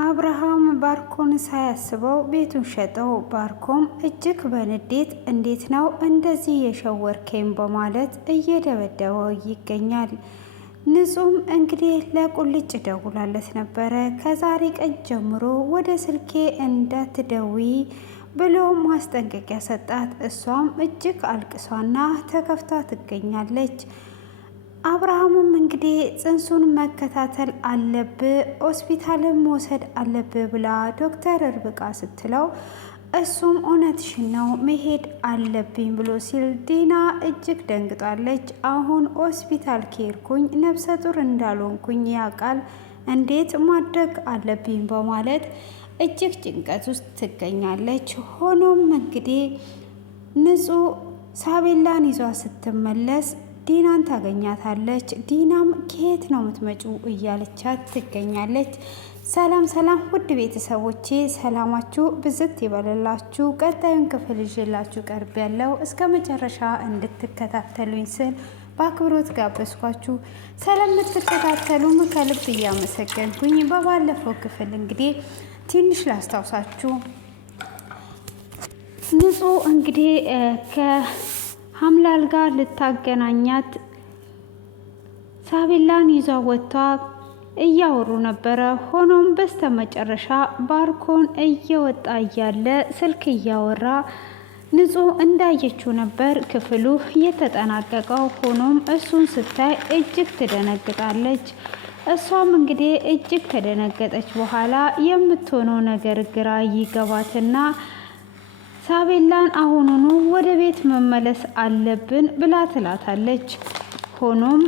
አብርሃም ባርኮን ሳያስበው ቤቱን ሸጠው። ባርኮም እጅግ በንዴት እንዴት ነው እንደዚህ የሸወርከኝ በማለት እየደበደበው ይገኛል። ንጹም እንግዲህ ለቁልጭ ደውላለት ነበረ። ከዛሬ ቀን ጀምሮ ወደ ስልኬ እንዳትደዊ ብሎ ማስጠንቀቂያ ሰጣት። እሷም እጅግ አልቅሷና ተከፍታ ትገኛለች። አብርሃምም እንግዲህ ጽንሱን መከታተል አለብህ ሆስፒታልን መውሰድ አለብህ ብላ ዶክተር ርብቃ ስትለው እሱም እውነትሽን ነው መሄድ አለብኝ ብሎ ሲል ዲና እጅግ ደንግጣለች። አሁን ሆስፒታል ከሄድኩኝ ነፍሰ ጡር እንዳልሆንኩኝ ያውቃል፣ እንዴት ማድረግ አለብኝ በማለት እጅግ ጭንቀት ውስጥ ትገኛለች። ሆኖም እንግዲህ ንጹህ ሳቤላን ይዟ ስትመለስ ዲናን ታገኛታለች። ዲናም ከየት ነው የምትመጪው እያለቻት ትገኛለች። ሰላም ሰላም ውድ ቤተሰቦቼ ሰላማችሁ ብዝት ይበልላችሁ። ቀጣዩን ክፍል ይዤላችሁ ቀርብ ያለው እስከ መጨረሻ እንድትከታተሉኝ ስል በአክብሮት ጋበዝኳችሁ። ስለምትከታተሉም ከልብ እያመሰገንኩኝ በባለፈው ክፍል እንግዲህ ትንሽ ላስታውሳችሁ። ንጹህ እንግዲህ ከሀምላል ጋር ልታገናኛት ሳቤላን ይዟ ወጥታ እያወሩ ነበረ። ሆኖም በስተመጨረሻ ባርኮን እየወጣ እያለ ስልክ እያወራ ንጹህ እንዳየችው ነበር ክፍሉ የተጠናቀቀው። ሆኖም እሱን ስታይ እጅግ ትደነግጣለች። እሷም እንግዲህ እጅግ ከደነገጠች በኋላ የምትሆነው ነገር ግራ ይገባትና ሳቤላን አሁኑኑ ወደ ቤት መመለስ አለብን ብላ ትላታለች። ሆኖም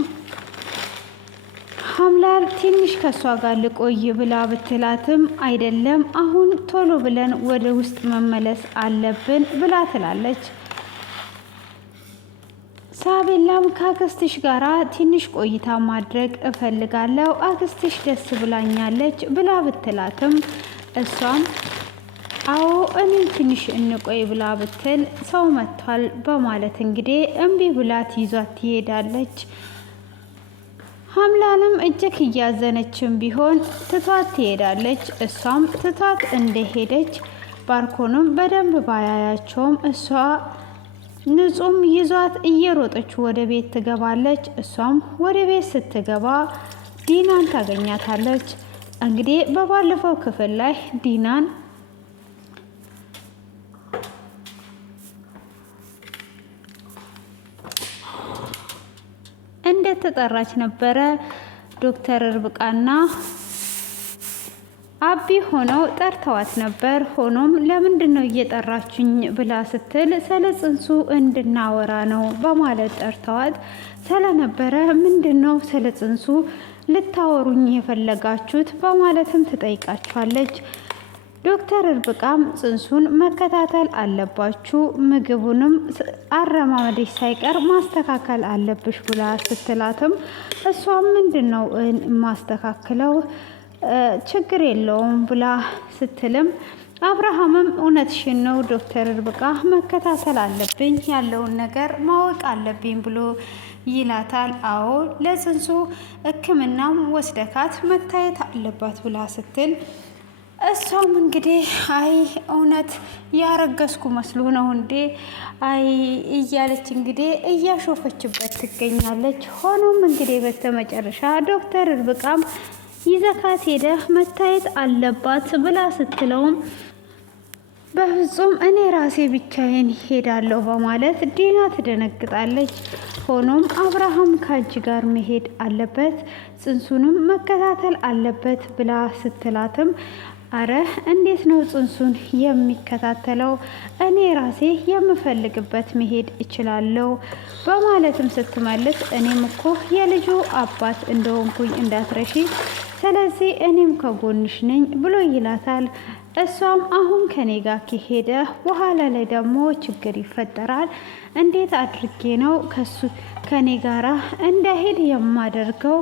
ሀምላል ትንሽ ከሷ ጋር ልቆይ ብላ ብትላትም አይደለም አሁን ቶሎ ብለን ወደ ውስጥ መመለስ አለብን ብላ ትላለች። ሳቤላም ከአክስትሽ ጋራ ትንሽ ቆይታ ማድረግ እፈልጋለሁ፣ አክስትሽ ደስ ብላኛለች ብላ ብትላትም እሷም አዎ እኔም ትንሽ እንቆይ ብላ ብትል ሰው መጥቷል በማለት እንግዲህ እምቢ ብላት ይዟት ትሄዳለች። ሀምላልም እጅግ እያዘነችም ቢሆን ትቷት ትሄዳለች። እሷም ትቷት እንደሄደች ባርኮንም በደንብ ባያያቸውም እሷ ንጹም ይዟት እየሮጠች ወደ ቤት ትገባለች። እሷም ወደ ቤት ስትገባ ዲናን ታገኛታለች። እንግዲህ በባለፈው ክፍል ላይ ዲናን እንደተጠራች ነበረ ዶክተር ርብቃና አቢ ሆነው ጠርተዋት ነበር። ሆኖም ለምንድን ነው እየጠራችኝ ብላ ስትል ስለ ጽንሱ እንድናወራ ነው በማለት ጠርተዋት ስለነበረ ምንድን ነው ስለ ጽንሱ ልታወሩኝ የፈለጋችሁት በማለትም ትጠይቃቸዋለች። ዶክተር ርብቃም ጽንሱን መከታተል አለባችሁ፣ ምግቡንም አረማመድሽ ሳይቀር ማስተካከል አለብሽ ብላ ስትላትም እሷም ምንድን ነው ማስተካክለው ችግር የለውም ብላ ስትልም አብርሃምም እውነትሽን ነው ዶክተር ርብቃ መከታተል አለብኝ ያለውን ነገር ማወቅ አለብኝ ብሎ ይላታል። አዎ ለጽንሱ ሕክምናም ወስደካት መታየት አለባት ብላ ስትል እሷም እንግዲህ አይ እውነት ያረገዝኩ መስሎ ነው እንዴ አይ እያለች እንግዲህ እያሾፈችበት ትገኛለች። ሆኖም እንግዲህ በስተመጨረሻ ዶክተር ርብቃም ይዘካት ሄደህ መታየት አለባት ብላ ስትለውም በፍጹም እኔ ራሴ ብቻዬን ሄዳለሁ በማለት ዲና ትደነግጣለች። ሆኖም አብርሃም ከአንቺ ጋር መሄድ አለበት ጽንሱንም መከታተል አለበት ብላ ስትላትም አረ እንዴት ነው ጽንሱን የሚከታተለው? እኔ ራሴ የምፈልግበት መሄድ እችላለሁ በማለትም ስትመልስ እኔም እኮ የልጁ አባት እንደሆንኩኝ እንዳትረሺ፣ ስለዚህ እኔም ከጎንሽ ነኝ ብሎ ይላታል። እሷም አሁን ከኔ ጋር ከሄደ በኋላ ላይ ደግሞ ችግር ይፈጠራል፣ እንዴት አድርጌ ነው ከኔ ጋራ እንዳሄድ የማደርገው?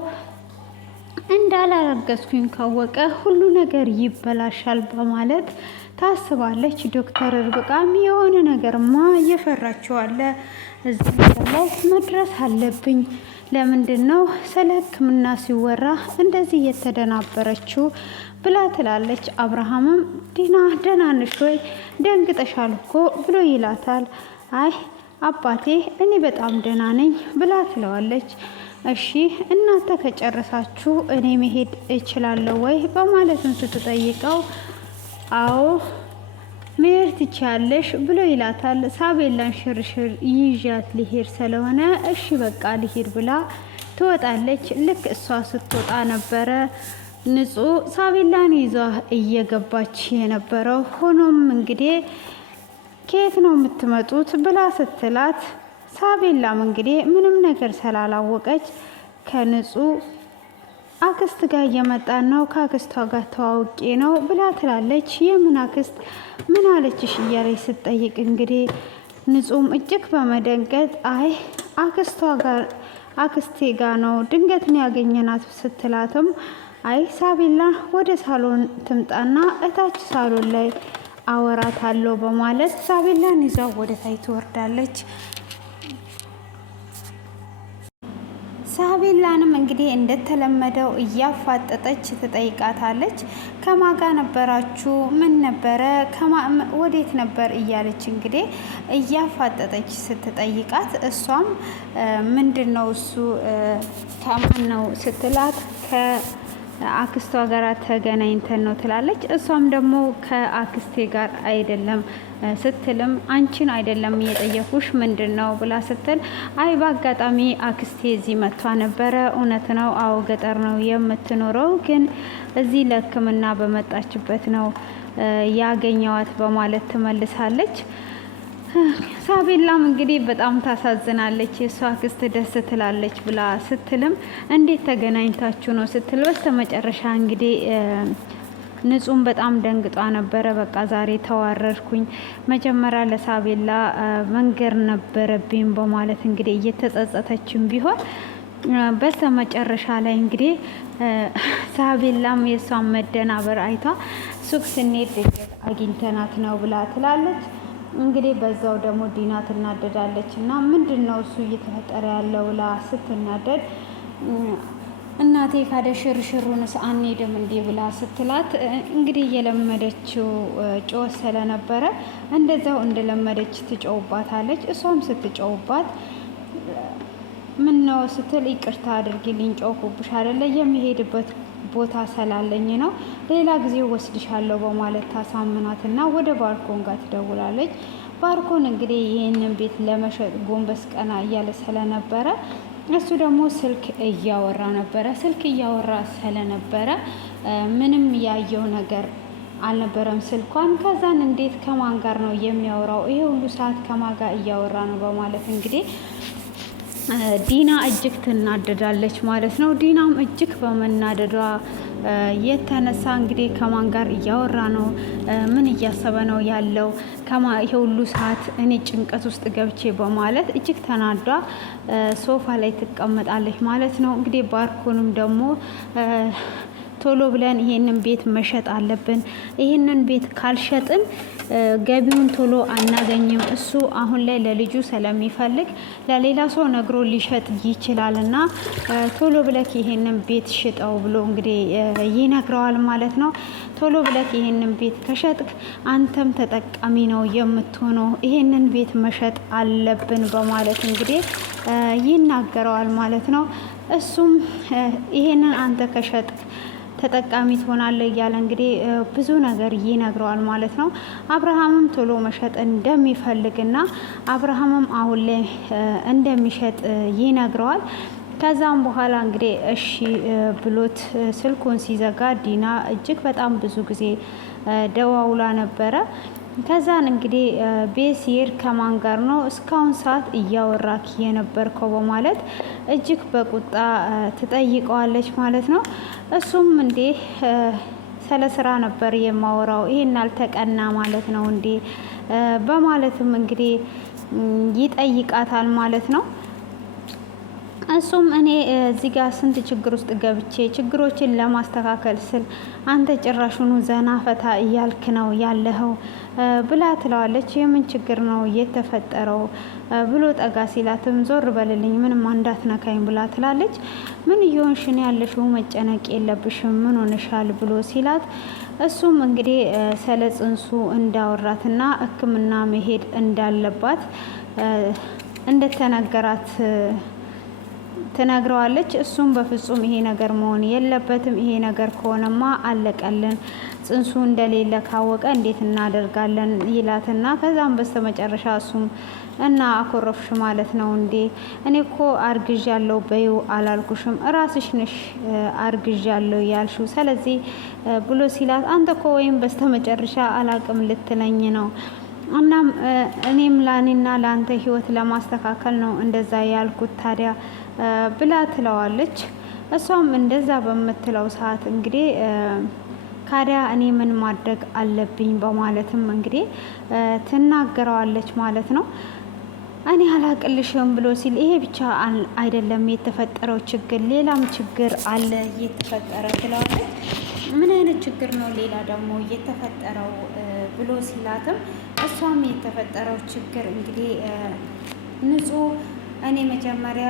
እንዳላረገዝኩኝ ካወቀ ሁሉ ነገር ይበላሻል በማለት ታስባለች። ዶክተር ርብቃም የሆነ ነገርማ እየፈራችው አለ፣ እዚህ ላይ መድረስ አለብኝ። ለምንድን ነው ስለ ሕክምና ሲወራ እንደዚህ የተደናበረችው ብላ ትላለች። አብርሃምም ዲና ደህና ነሽ ወይ ደንግጠሻል እኮ ብሎ ይላታል። አይ አባቴ እኔ በጣም ደህና ነኝ ብላ ትለዋለች። እሺ እናንተ ከጨረሳችሁ እኔ መሄድ እችላለሁ ወይ በማለትም ስትጠይቀው አዎ መሄድ ትችያለሽ ብሎ ይላታል። ሳቤላን ሽርሽር ይዣት ሊሄድ ስለሆነ እሺ በቃ ሊሄድ ብላ ትወጣለች። ልክ እሷ ስትወጣ ነበረ ንጹህ ሳቤላን ይዟ እየገባች የነበረው። ሆኖም እንግዲህ ከየት ነው የምትመጡት ብላ ስትላት ሳቤላም እንግዲህ ምንም ነገር ስላላወቀች ከንጹህ አክስት ጋር እየመጣን ነው ከአክስቷ ጋር ተዋውቄ ነው ብላ ትላለች። የምን አክስት ምን አለችሽ እያለች ስትጠይቅ እንግዲህ ንጹህም እጅግ በመደንገጥ አይ አክስቴ ጋር ነው ድንገትን ያገኘናት ስትላትም አይ ሳቤላ ወደ ሳሎን ትምጣና እታች ሳሎን ላይ አወራታለሁ በማለት ሳቤላን ይዛ ወደ ታይ ትወርዳለች። ሳቤላንም እንግዲህ እንደተለመደው እያፋጠጠች ትጠይቃታለች። ከማጋ ነበራችሁ? ምን ነበረ? ወዴት ነበር? እያለች እንግዲህ እያፋጠጠች ስትጠይቃት እሷም ምንድን ነው እሱ ከማን ነው ስትላት ከአክስቷ ጋር ተገናኝተን ነው ትላለች። እሷም ደግሞ ከአክስቴ ጋር አይደለም ስትልም አንቺን አይደለም እየጠየኩሽ ምንድን ነው ብላ ስትል አይ በአጋጣሚ አክስቴ እዚህ መጥቷ ነበረ። እውነት ነው አዎ ገጠር ነው የምትኖረው፣ ግን እዚህ ለሕክምና በመጣችበት ነው ያገኘዋት በማለት ትመልሳለች። ሳቤላም እንግዲህ በጣም ታሳዝናለች። የእሷ አክስት ደስ ትላለች ብላ ስትልም እንዴት ተገናኝታችሁ ነው ስትል በስተመጨረሻ እንግዲህ ንጹህም በጣም ደንግጧ ነበረ። በቃ ዛሬ ተዋረድኩኝ፣ መጀመሪያ ለሳቤላ መንገር ነበረብኝ በማለት እንግዲህ እየተጸጸተችም ቢሆን በስተመጨረሻ ላይ እንግዲህ ሳቤላም የእሷን መደናበር አይቷ ሱቅ ስንሄድ ድንገት አግኝተናት ነው ብላ ትላለች። እንግዲህ በዛው ደግሞ ዲና ትናደዳለች እና ምንድን ነው እሱ እየተፈጠረ ያለው ብላ ስትናደድ እናቴ ካደ ሽርሽሩንስ አንሄድም እንዴ ብላ ስትላት እንግዲህ እየለመደችው ጮህ ስለነበረ እንደዛው እንደለመደች ትጮውባታለች። እሷም ስትጮውባት ምን ነው ስትል ይቅርታ አድርጊልኝ ጮኩብሽ አይደለ የሚሄድበት ቦታ ስላለኝ ነው ሌላ ጊዜ ወስድሻለሁ በማለት ታሳምናትና ወደ ባርኮን ጋር ትደውላለች። ባርኮን እንግዲህ ይህንን ቤት ለመሸጥ ጎንበስ ቀና እያለ ስለነበረ እሱ ደግሞ ስልክ እያወራ ነበረ። ስልክ እያወራ ስለነበረ ምንም ያየው ነገር አልነበረም ስልኳን። ከዛን እንዴት ከማን ጋር ነው የሚያወራው? ይሄ ሁሉ ሰዓት ከማን ጋር እያወራ ነው? በማለት እንግዲህ ዲና እጅግ ትናደዳለች ማለት ነው። ዲናም እጅግ በመናደዷ የተነሳ እንግዲህ ከማን ጋር እያወራ ነው? ምን እያሰበ ነው ያለው? ይሄ ሁሉ ሰዓት እኔ ጭንቀት ውስጥ ገብቼ በማለት እጅግ ተናዷ ሶፋ ላይ ትቀመጣለች ማለት ነው። እንግዲህ ባርኮንም ደግሞ ቶሎ ብለን ይሄንን ቤት መሸጥ አለብን። ይሄንን ቤት ካልሸጥን ገቢውን ቶሎ አናገኝም። እሱ አሁን ላይ ለልጁ ስለሚፈልግ ለሌላ ሰው ነግሮ ሊሸጥ ይችላል እና ቶሎ ብለክ ይሄንን ቤት ሽጠው ብሎ እንግዲህ ይነግረዋል ማለት ነው። ቶሎ ብለክ ይሄንን ቤት ከሸጥክ አንተም ተጠቃሚ ነው የምትሆነው። ይሄንን ቤት መሸጥ አለብን በማለት እንግዲህ ይናገረዋል ማለት ነው። እሱም ይሄንን አንተ ከሸጥክ ተጠቃሚ ትሆናለህ እያለ እንግዲህ ብዙ ነገር ይነግረዋል ማለት ነው። አብርሃምም ቶሎ መሸጥ እንደሚፈልግና አብርሃምም አሁን ላይ እንደሚሸጥ ይነግረዋል። ከዛም በኋላ እንግዲህ እሺ ብሎት ስልኩን ሲዘጋ ዲና እጅግ በጣም ብዙ ጊዜ ደዋውላ ነበረ። ከዛን እንግዲህ ቤት ሲሄድ ከማን ጋር ነው እስካሁን ሰዓት እያወራክ የነበርከው በማለት እጅግ በቁጣ ትጠይቀዋለች ማለት ነው። እሱም እንዴ ስለ ስራ ነበር የማወራው ይሄን አልተቀና ማለት ነው እንዴ በማለትም እንግዲህ ይጠይቃታል ማለት ነው። እሱም እኔ እዚህ ጋር ስንት ችግር ውስጥ ገብቼ ችግሮችን ለማስተካከል ስል አንተ ጭራሹኑ ዘና ፈታ እያልክ ነው ያለኸው ብላ ትለዋለች። የምን ችግር ነው የተፈጠረው ብሎ ጠጋ ሲላትም ዞር በልልኝ ምንም እንዳትነካኝ ብላ ትላለች። ምን እየሆንሽ ነው ያለሽው? መጨነቅ የለብሽም ምን ሆነሻል ብሎ ሲላት እሱም እንግዲህ ስለ ጽንሱ እንዳወራትና ሕክምና መሄድ እንዳለባት እንደተነገራት ትነግረዋለች። እሱም በፍጹም ይሄ ነገር መሆን የለበትም፣ ይሄ ነገር ከሆነማ አለቀልን፣ ጽንሱ እንደሌለ ካወቀ እንዴት እናደርጋለን ይላትና ከዛም በስተመጨረሻ እሱም እና አኮረፍሽ ማለት ነው እንዴ? እኔ እኮ አርግዣለሁ በይው አላልኩሽም? እራስሽ ነሽ አርግዣለሁ ያልሽው። ስለዚህ ብሎ ሲላት አንተ እኮ ወይም በስተመጨረሻ አላቅም ልትለኝ ነው። እናም እኔም ላኔና ለአንተ ህይወት ለማስተካከል ነው እንደዛ ያልኩት ታዲያ ብላ ትለዋለች። እሷም እንደዛ በምትለው ሰዓት እንግዲህ ካዲያ እኔ ምን ማድረግ አለብኝ በማለትም እንግዲህ ትናገረዋለች ማለት ነው። እኔ አላቅልሽም ብሎ ሲል ይሄ ብቻ አይደለም የተፈጠረው ችግር ሌላም ችግር አለ እየተፈጠረ ትለዋለች። ምን አይነት ችግር ነው ሌላ ደግሞ እየተፈጠረው ብሎ ሲላትም እሷም የተፈጠረው ችግር እንግዲህ ንጹህ እኔ መጀመሪያ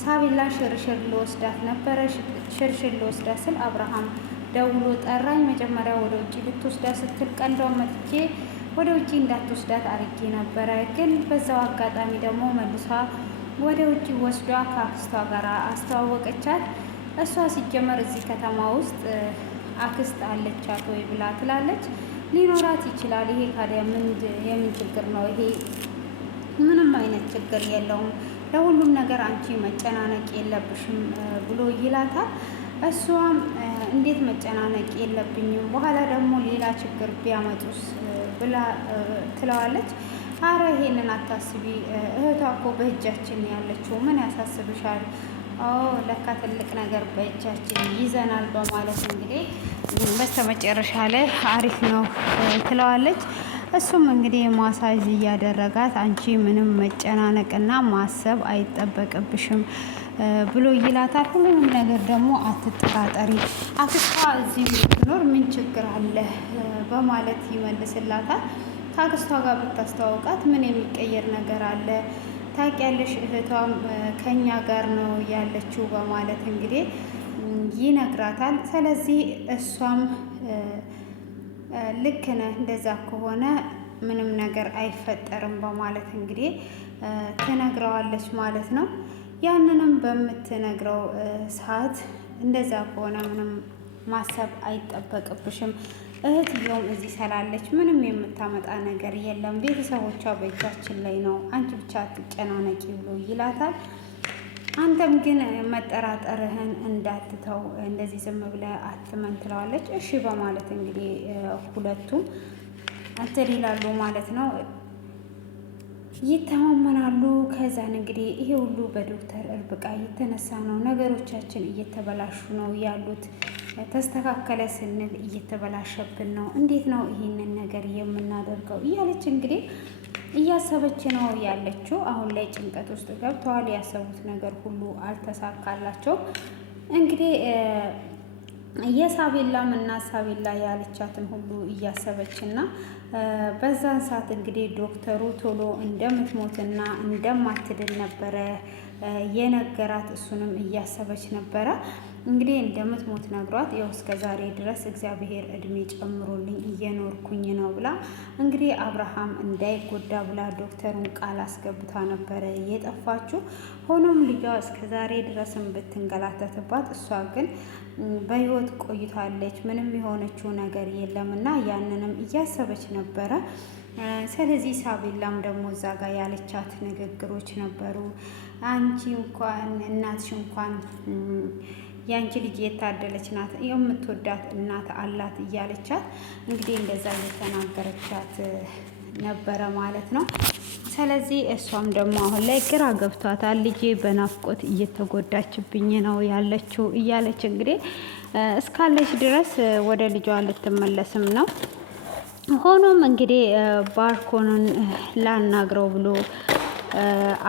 ሳቢላ ሽርሽር ልወስዳት ነበረ። ሽርሽር ልወስዳት ስል አብርሃም ደውሎ ጠራኝ። መጀመሪያ ወደ ውጭ ልትወስዳት ስትል ቀንዷ መጥቼ ወደ ውጭ እንዳትወስዳት አርጌ ነበረ። ግን በዛው አጋጣሚ ደግሞ መልሷ ወደ ውጭ ወስዷ ከአክስቷ ጋር አስተዋወቀቻት። እሷ ሲጀመር እዚህ ከተማ ውስጥ አክስት አለቻት ወይ ብላ ትላለች። ሊኖራት ይችላል። ይሄ ካዲያ የምን ችግር ነው? ይሄ ምንም አይነት ችግር የለውም። ለሁሉም ነገር አንቺ መጨናነቅ የለብሽም ብሎ ይላታል። እሷም እንዴት መጨናነቅ የለብኝም በኋላ ደግሞ ሌላ ችግር ቢያመጡስ ብላ ትለዋለች። አረ ይሄንን አታስቢ፣ እህቷ እኮ በእጃችን ያለችው ምን ያሳስብሻል? ለካ ትልቅ ነገር በእጃችን ይዘናል በማለት እንግዲህ በስተመጨረሻ ላይ አሪፍ ነው ትለዋለች። እሱም እንግዲህ ማሳጅ እያደረጋት አንቺ ምንም መጨናነቅና ማሰብ አይጠበቅብሽም ብሎ ይላታል። ሁሉንም ነገር ደግሞ አትጠራጠሪ፣ አክስቷ እዚህ ብትኖር ምን ችግር አለ በማለት ይመልስላታል። ከአክስቷ ጋር ብታስተዋውቃት ምን የሚቀየር ነገር አለ? ታውቂያለሽ እህቷም ከኛ ጋር ነው ያለችው በማለት እንግዲህ ይነግራታል። ስለዚህ እሷም ልክ ነህ፣ እንደዛ ከሆነ ምንም ነገር አይፈጠርም በማለት እንግዲህ ትነግረዋለች ማለት ነው። ያንንም በምትነግረው ሰዓት እንደዛ ከሆነ ምንም ማሰብ አይጠበቅብሽም፣ እህትየውም እዚህ ስላለች ምንም የምታመጣ ነገር የለም፣ ቤተሰቦቿ በእጃችን ላይ ነው፣ አንቺ ብቻ አትጨናነቂ ብሎ ይላታል። አንተም ግን መጠራጠርህን እንዳትተው እንደዚህ ዝም ብለህ አትመን ትለዋለች። እሺ በማለት እንግዲህ ሁለቱም እንትን ይላሉ ማለት ነው፣ ይተማመናሉ። ከዛን እንግዲህ ይሄ ሁሉ በዶክተር እርብቃ የተነሳ ነው፣ ነገሮቻችን እየተበላሹ ነው ያሉት፣ ተስተካከለ ስንል እየተበላሸብን ነው፣ እንዴት ነው ይህንን ነገር የምናደርገው እያለች እንግዲህ እያሰበች ነው ያለችው። አሁን ላይ ጭንቀት ውስጥ ገብተዋል። ያሰቡት ነገር ሁሉ አልተሳካላቸው። እንግዲህ የሳቤላም እና ሳቤላ ያለቻትን ሁሉ እያሰበች እና በዛን ሰዓት እንግዲህ ዶክተሩ ቶሎ እንደምትሞትና እንደማትድን ነበረ የነገራት። እሱንም እያሰበች ነበረ እንግዲህ እንደምትሞት ነግሯት ያው እስከ ዛሬ ድረስ እግዚአብሔር እድሜ ጨምሮልኝ እየኖርኩኝ ነው ብላ እንግዲህ አብርሃም እንዳይጎዳ ብላ ዶክተሩን ቃል አስገብታ ነበረ የጠፋችው። ሆኖም ልጇ እስከ ዛሬ ድረስም ብትንገላተትባት እሷ ግን በህይወት ቆይታለች። ምንም የሆነችው ነገር የለም እና ያንንም እያሰበች ነበረ። ስለዚህ ሳቤላም ደግሞ እዛ ጋር ያለቻት ንግግሮች ነበሩ። አንቺ እንኳን እናትሽ እንኳን ያንቺ ልጅ የታደለች ናት፣ የምትወዳት እናት አላት እያለቻት እንግዲህ እንደዛ እየተናገረቻት ነበረ ማለት ነው። ስለዚህ እሷም ደግሞ አሁን ላይ ግራ ገብቷታል። ልጄ በናፍቆት እየተጎዳችብኝ ነው ያለችው እያለች እንግዲህ እስካለች ድረስ ወደ ልጇ ልትመለስም ነው። ሆኖም እንግዲህ ባርኮንን ላናግረው ብሎ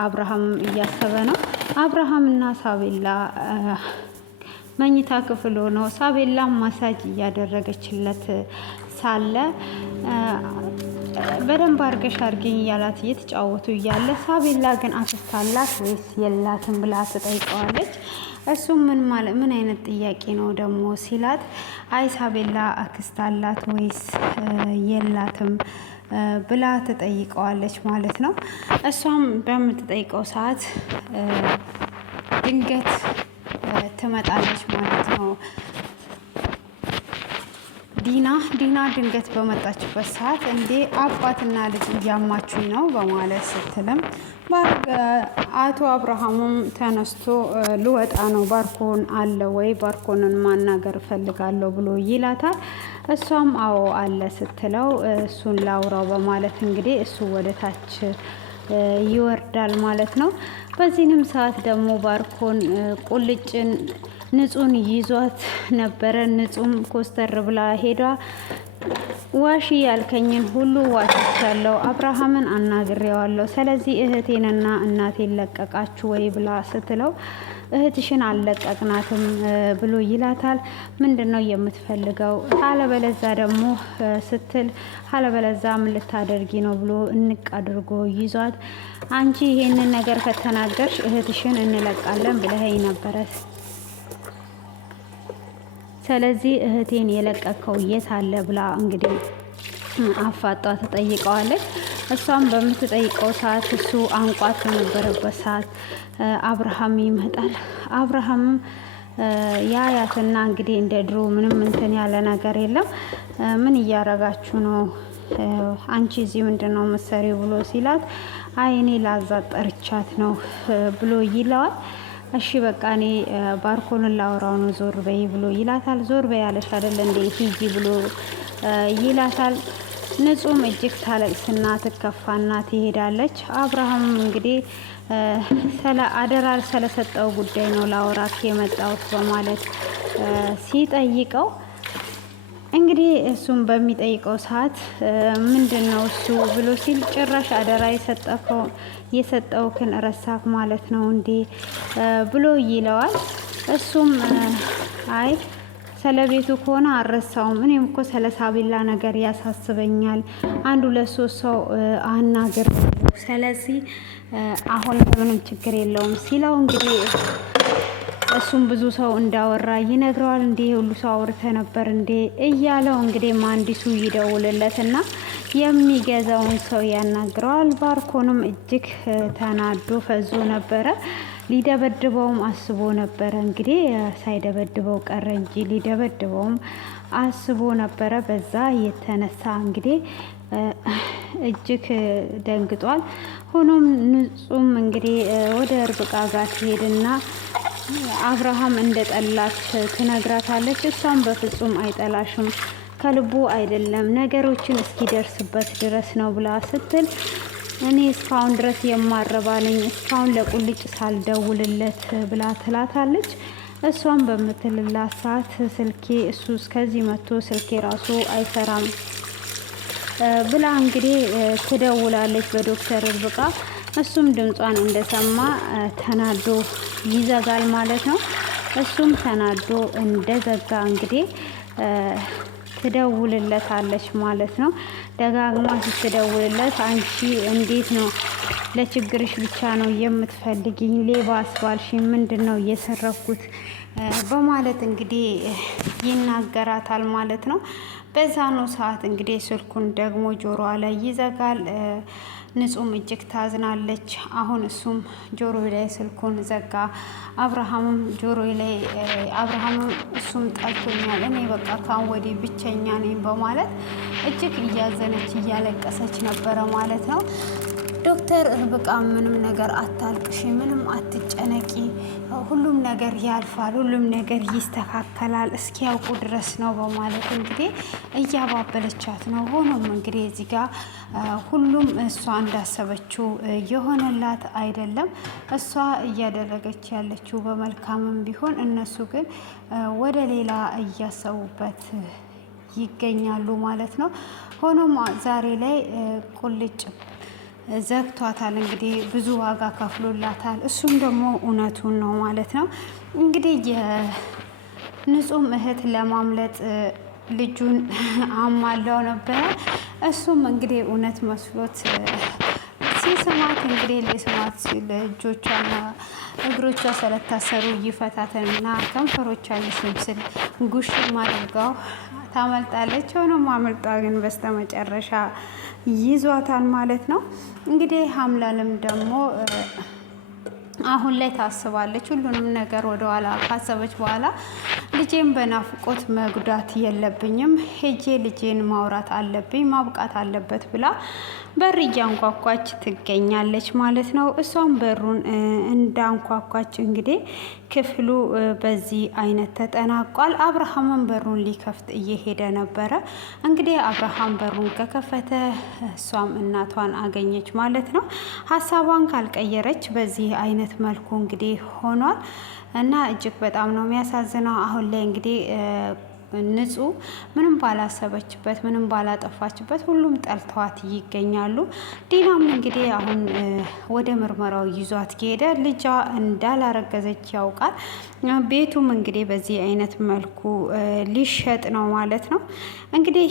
አብርሃም እያሰበ ነው። አብርሃምና ሳቤላ መኝታ ክፍል ሆነው ሳቤላ ማሳጅ እያደረገችለት ሳለ በደንብ አርገሽ አርገኝ እያላት እየተጫወቱ እያለ ሳቤላ ግን አክስት አላት ወይስ የላትም ብላ ትጠይቀዋለች። እሱም ምን አይነት ጥያቄ ነው ደግሞ ሲላት፣ አይ ሳቤላ አክስት አላት ወይስ የላትም ብላ ትጠይቀዋለች ማለት ነው። እሷም በምትጠይቀው ሰዓት ድንገት ትመጣለች ማለት ነው። ዲና ድንገት በመጣችበት ሰዓት እንዴ አባትና ልጅ እያማችኝ ነው በማለት ስትልም አቶ አብርሃሙም ተነስቶ ልወጣ ነው ባርኮን አለ ወይ ባርኮንን ማናገር እፈልጋለሁ ብሎ ይላታል። እሷም አዎ አለ ስትለው እሱን ላውራው በማለት እንግዲህ እሱ ወደ ታች ይወርዳል ማለት ነው። በዚህንም ሰዓት ደግሞ ባርኮን ቁልጭን ንጹን ይዟት ነበረ። ንጹም ኮስተር ብላ ሄዳ ዋሺ ያልከኝን ሁሉ ዋሽቻለሁ፣ አብርሃምን አናግሬዋለሁ፣ ስለዚህ እህቴንና እናቴን ለቀቃችሁ ወይ ብላ ስትለው እህትሽን አልለቀቅናትም ብሎ ይላታል። ምንድን ነው የምትፈልገው አለበለዛ ደግሞ ስትል አለበለዛ ምን ልታደርጊ ነው ብሎ እንቅ አድርጎ ይዟት አንቺ ይሄንን ነገር ከተናገርሽ እህትሽን እንለቃለን ብለኸኝ ነበረ፣ ስለዚህ እህቴን የለቀቀው የት አለ ብላ እንግዲህ አፋጧ ትጠይቀዋለች። እሷም በምትጠይቀው ሰዓት እሱ አንቋት በነበረበት ሰዓት አብርሃም ይመጣል። አብርሃምም ያያትና እንግዲህ እንደ ድሮ ምንም እንትን ያለ ነገር የለም። ምን እያረጋችሁ ነው? አንቺ እዚህ ምንድን ነው መሰሪው ብሎ ሲላት አይ እኔ ላዛት ጠርቻት ነው ብሎ ይለዋል። እሺ በቃ እኔ ባርኮንን ላወራው ነው ዞር በይ ብሎ ይላታል። ዞር በይ ያለሽ አይደል እንዴ ሂጂ ብሎ ይላታል። ንጹም እጅግ ታለቅስና ትከፋና ትሄዳለች። አብርሃም እንግዲህ አደራ ስለሰጠው ጉዳይ ነው ላወራክ የመጣሁት በማለት ሲጠይቀው እንግዲህ እሱም በሚጠይቀው ሰዓት ምንድን ነው እሱ ብሎ ሲል ጭራሽ አደራ የሰጠውክን ረሳክ ማለት ነው እንዴ ብሎ ይለዋል። እሱም አይ ስለቤቱ ከሆነ አልረሳውም፣ እኔም እኮ ስለ ሳቤላ ነገር ያሳስበኛል፣ 1-2-3 ሰው አናግር፣ ስለዚህ አሁን ምንም ችግር የለውም ሲለው እንግዲህ እሱም ብዙ ሰው እንዳወራ ይነግረዋል። እንዴ ሁሉ ሰው አውርተ ነበር እንዴ እያለው እንግዲህ መሀንዲሱ ይደውልለትና የሚገዛውን ሰው ያናግረዋል። ባርኮንም እጅግ ተናዶ ፈዞ ነበረ። ሊደበድበውም አስቦ ነበረ። እንግዲህ ሳይደበድበው ቀረ እንጂ ሊደበድበውም አስቦ ነበረ። በዛ የተነሳ እንግዲህ እጅግ ደንግጧል። ሆኖም ንጹም እንግዲህ ወደ ርብቃ ጋር ትሄድና አብርሃም እንደጠላት ትነግራታለች። እሷም በፍጹም አይጠላሽም፣ ከልቡ አይደለም፣ ነገሮችን እስኪደርስበት ድረስ ነው ብላ ስትል እኔ እስካሁን ድረስ የማረባ ነኝ፣ እስካሁን ለቁልጭ ሳልደውልለት ብላ ትላታለች። እሷም በምትልላት ሰዓት ስልኬ እሱ እስከዚህ መጥቶ ስልኬ ራሱ አይሰራም ብላ እንግዲህ ትደውላለች በዶክተር ርብቃ። እሱም ድምጿን እንደሰማ ተናዶ ይዘጋል ማለት ነው። እሱም ተናዶ እንደዘጋ እንግዲህ ትደውልለታለች ማለት ነው። ደጋግማ ስትደውልለት አንቺ እንዴት ነው ለችግርሽ ብቻ ነው የምትፈልጊኝ? ሌባ አስባልሽኝ፣ ምንድን ነው እየሰረኩት በማለት እንግዲህ ይናገራታል ማለት ነው። በዛኑ ሰዓት እንግዲህ ስልኩን ደግሞ ጆሮዋ ላይ ይዘጋል። ንጹም እጅግ ታዝናለች። አሁን እሱም ጆሮ ላይ ስልኩን ዘጋ። አብርሃምም ጆሮ ላይ እሱም ጠልቶኛል፣ እኔ በቃ ካሁን ወዲህ ብቸኛ ነኝ በማለት እጅግ እያዘነች እያለቀሰች ነበረ ማለት ነው። ዶክተር ርብቃ ምንም ነገር አታልቅሽ፣ ምንም አትጨነቂ፣ ሁሉም ነገር ያልፋል፣ ሁሉም ነገር ይስተካከላል እስኪያውቁ ድረስ ነው በማለት እንግዲህ እያባበለቻት ነው። ሆኖም እንግዲህ እዚህ ጋር ሁሉም እሷ እንዳሰበችው የሆነላት አይደለም። እሷ እያደረገች ያለችው በመልካምም ቢሆን እነሱ ግን ወደ ሌላ እያሰቡበት ይገኛሉ ማለት ነው። ሆኖም ዛሬ ላይ ቁልጭ ዘግቷታል። እንግዲህ ብዙ ዋጋ ከፍሎላታል። እሱም ደግሞ እውነቱን ነው ማለት ነው። እንግዲህ የንጹህ እህት ለማምለጥ ልጁን አማለው ነበረ። እሱም እንግዲህ እውነት መስሎት ሲስማት እንግዲህ ሊስማት ሲል እጆቿና እግሮቿ ስለታሰሩ ይፈታተንና ከንፈሮቿን ሊስምስል ጉሽም አድርጋው ታመልጣለች። ሆኖም አመልጧ ግን በስተመጨረሻ ይዟታል ማለት ነው። እንግዲህ ሀምላልም ደግሞ አሁን ላይ ታስባለች። ሁሉንም ነገር ወደኋላ ካሰበች በኋላ ልጄን በናፍቆት መጉዳት የለብኝም፣ ሄጄ ልጄን ማውራት አለብኝ፣ ማብቃት አለበት ብላ በር እያንኳኳች ትገኛለች ማለት ነው። እሷም በሩን እንዳንኳኳች እንግዲህ ክፍሉ በዚህ አይነት ተጠናቋል። አብርሃምን በሩን ሊከፍት እየሄደ ነበረ። እንግዲህ አብርሃም በሩን ከከፈተ እሷም እናቷን አገኘች ማለት ነው። ሀሳቧን ካልቀየረች በዚህ አይነት መልኩ እንግዲህ ሆኗል እና እጅግ በጣም ነው የሚያሳዝነው። አሁን ላይ እንግዲህ ንጹህ ምንም ባላሰበችበት ምንም ባላጠፋችበት ሁሉም ጠልተዋት ይገኛሉ። ዲናም እንግዲህ አሁን ወደ ምርመራው ይዟት ከሄደ ልጇ እንዳላረገዘች ያውቃል። ቤቱም እንግዲህ በዚህ አይነት መልኩ ሊሸጥ ነው ማለት ነው እንግዲህ